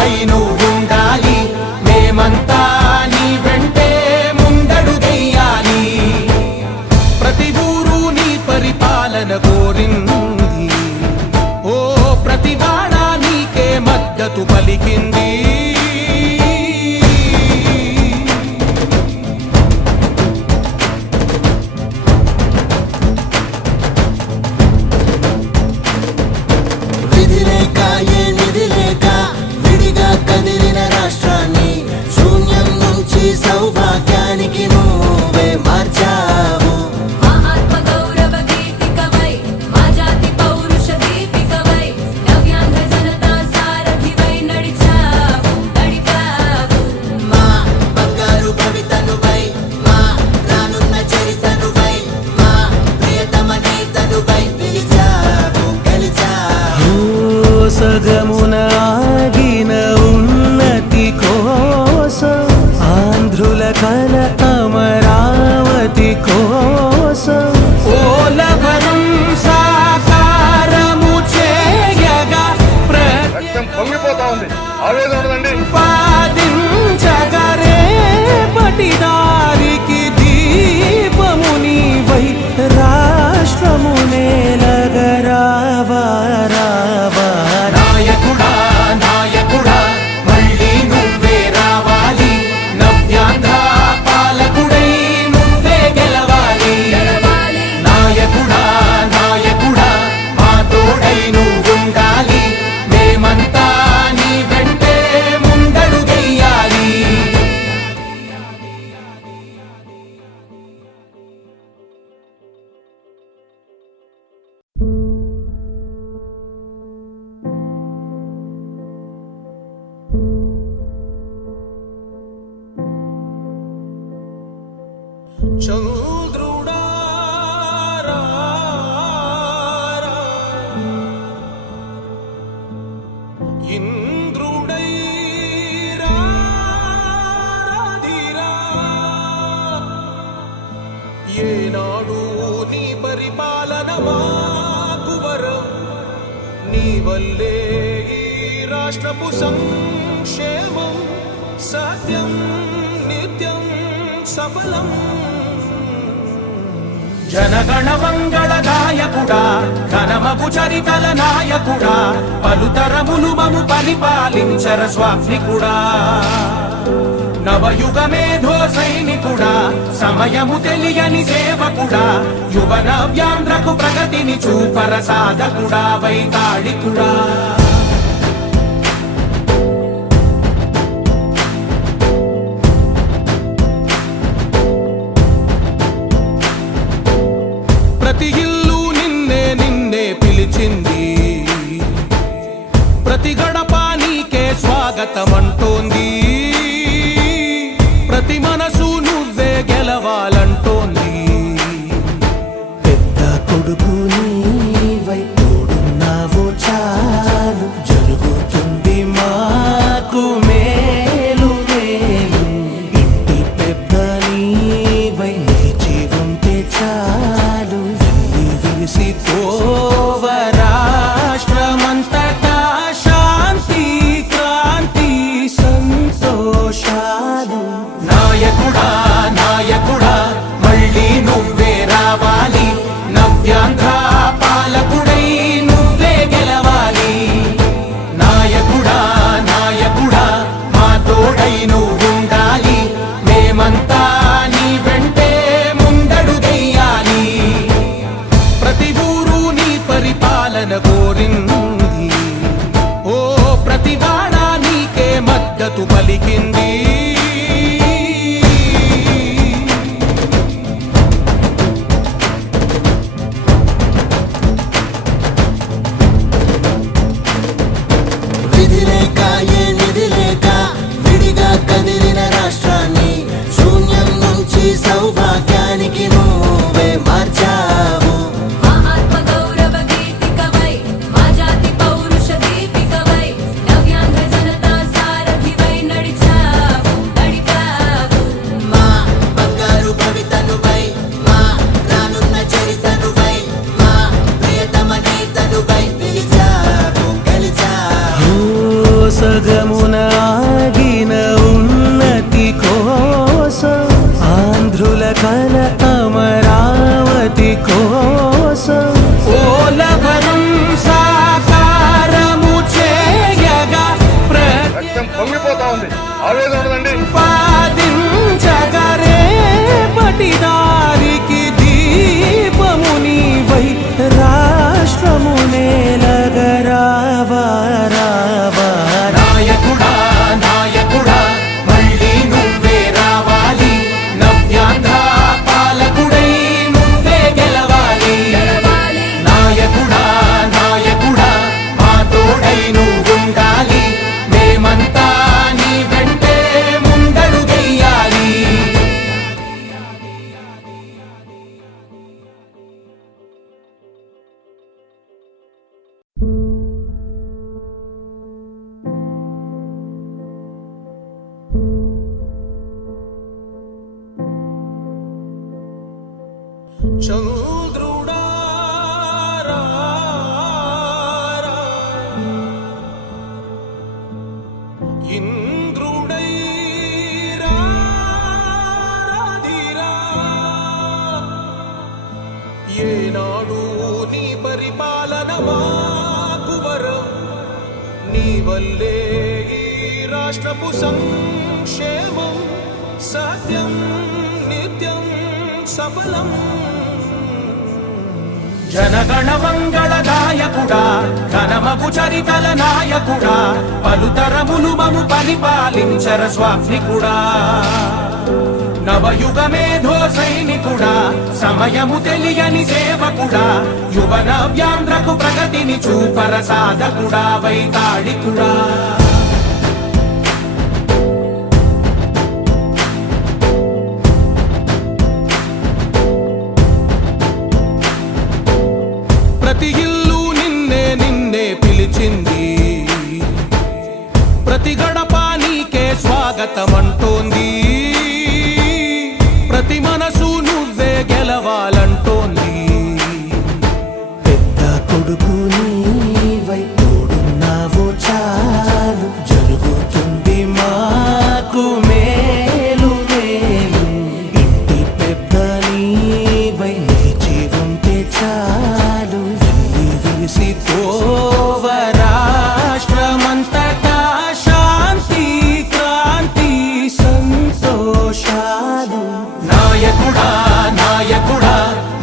తోడై నువ్వుండాలి మేమంతా నీ వెంటే ముందడుగెయ్యాలి ప్రతి ఊరు నీ పరిపాలన కోరింది ఓ ప్రతి వాడ నీకే మద్దతు పలికింది సౌభాగ్యానికి నువ్వే మార్చావు ఆత్మ గౌరవ గీతికవై మా జాతి పౌరుష దీపికవై నవ్యాంధ్ర జనతా సారథివై నడిచావు మా బంగారు భవితనువై మా రానున్న చరితనువై మా ప్రియతమ నేతనువై పిలిచావు గెలిచావు సగమున ఆగిన ఉన్నతి కోసం ఆంధ్రుల కల అమరావతి కోసం పోలవరం సాకారము చేయగా పొంగిపోతా ఉంది ఆవేదన ఉందండి పాదించగరే పటిదారికి దీపము నీవై రాష్ట్రము నేలగరావా నాయకుడా నాయకుడా మళ్ళీ నువ్వే రావాలి నవ్యాంధ్ర పాలకుడై నువ్వే గెలవాలి నాయకుడా నాయకుడా మా తోడై నువ్వుండాలి మేమంతా నీ వెంటే ముందడుగెయ్యాలి చంద్రుడా ఇంద్రుడై రాధిరా ఏనాడు నీ పరిపాలన మాకు వరం నీ వల్లే ఈ రాష్ట్రపు సంక్షేమం సత్యం నిత్యం సఫలం జనగణ మంగళ నాయకుడా ఘనమగు చరితల నాయకుడా పలుతరములు మము పరిపాలించర స్వామికుడా నవయుగ మేధో సైనికుడా సమయము తెలియని సేవకుడా యువ నవ్యాంధ్రకు ప్రగతిని చూపర సాధకుడా వైతాళికుడా ప్రతి ఇల్లు నిన్నే నిన్నే పిలిచింది ప్రతి గడప నీకే స్వాగతమంటోంది ప్రతి మనసు నువ్వే గెలవాలంటోంది పెద్ద కొడుకు నీవై తోడున్నావు చాలు జరుగుతుంది మాకు మేలు మేలు ఇంటి పెద్ద నీవై నిలిచి ఉంటే చాలు వెళ్ళి విసి పోవ రాష్ట్రమంతటా శాంతి క్రాంతి సంతోషాలు నాయకుడా నాయకుడా మళ్ళీ నువ్వే రావాలి నవ్యాంధ్ర పాలకుడై నువ్వే గెలవాలి నాయకుడా నాయకుడా మా తోడై నువ్వుండాలి మేమంతా నీ వెంటే ముందడుగెయ్యాలి ప్రతి ఊరు నీ పరిపాలన కోరింది ఓ ప్రతి వాడ నీకే మద్దతు పలికింది విధి లేక ఏ నిధి లేక విడిగా కదిలిన రాష్ట్రాన్ని శూన్యం నుంచి సౌభాగ్యానికి నువ్వే మార్చావు ఆత్మ గౌరవ గీతికవై మా జాతి పౌరుష దీపికవై నవ్యాంధ్ర జనతా సారథివై నడిచావు సగమున ఆగిన ఉన్నతి కోసం ఆంధ్రుల కల అమరావతి కోసం పోలవరం సాకారము చేయగా రక్తం పొంగిపోతా ఉంది ఆవేదన ఉండదండి ప్రతిపాదించగరే పటిదారికి దీపము నీవై రాష్ట్రము నేలగరావా రావా నాయకుడా నాయకుడా మళ్ళీ నువ్వే రావాలి నవ్యాంధ్ర పాలకుడై నువ్వే గెలవాలి గెలవాలి. నాయకుడా నాయకుడా మా తోడై నువ్వుండాలి మేమంతా నీ వెంటే ముందడుగెయ్యాలి చంద్రుడా రా, రా. ఇంద్రుడై రా, రాధిరా. ఏనాడు నీ పరిపాలన మాకు వరం నీ వల్లే ఈ రాష్ట్రపు సంక్షేమం సత్యం నిత్యం సఫలం జనగణ మంగళ గాయకుడా ఘనమగు చరితల నాయకుడా పలుతరములు మము పరిపాలించర స్వామికుడా నవయుగ మేధో సైనికుడా సమయము తెలియని సేవకుడా యువ నవ్యాంధ్రకు ప్రగతిని చూపర సాధకుడా వైతాళికుడా ప్రతి ఇల్లు నిన్నే నిన్నే పిలిచింది ప్రతి గడప నీకే స్వాగతమంటోంది ప్రతి మనసు నువ్వే గెలవాలంటోంది పెద్ద కొడుకు నీవై తోడున్నావో చాలు జరుగుతుంది మాకు మేలు మేలు ఇంటి పెద్ద నీవై నిలిచి ఉంటే చాలు వెళ్ళి విరిసి పోవ రాష్ట్రమంతటా శాంతి క్రాంతి సంతోషాలు నాయకుడా నాయకుడా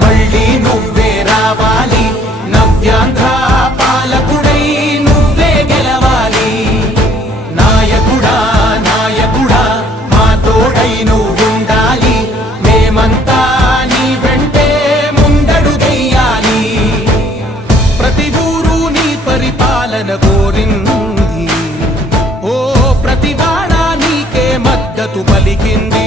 మళ్ళీ నువ్వే రావాలి నవ్యాంధ్ర పాలకుడై నువ్వే గెలవాలి నాయకుడా నాయకుడా మా తోడై నువ్వుండాలి మేమంతా నీ వెంటే ముందడుగెయ్యాలి ప్రతి ఊరు నీ పరిపాలన కోరింది ఓ ప్రతి వాడ నీకే మద్దతు పలికింది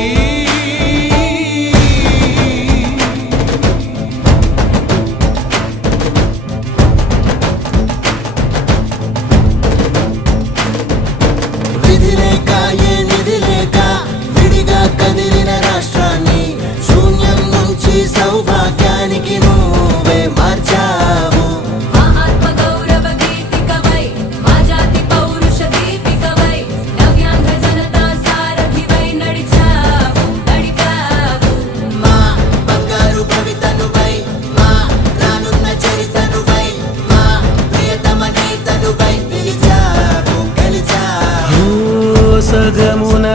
విధి లేక ఏ నిధి లేక విడిగా కదిలిన రాష్ట్రాన్ని శూన్యం నుంచి సౌభాగ్యానికి నువ్వే మార్చావు మా ఆత్మ గౌరవ గీతికవై మా జాతి పౌరుష దీపికవై నవ్యాంధ్ర జనతా సారథివై నడిచావు నడిపావు మా బంగారు భవితనువై మా రానున్న చరితనువై మా ప్రియతమ నేతనువై పిలిచావు గెలిచావు ఓ సగమున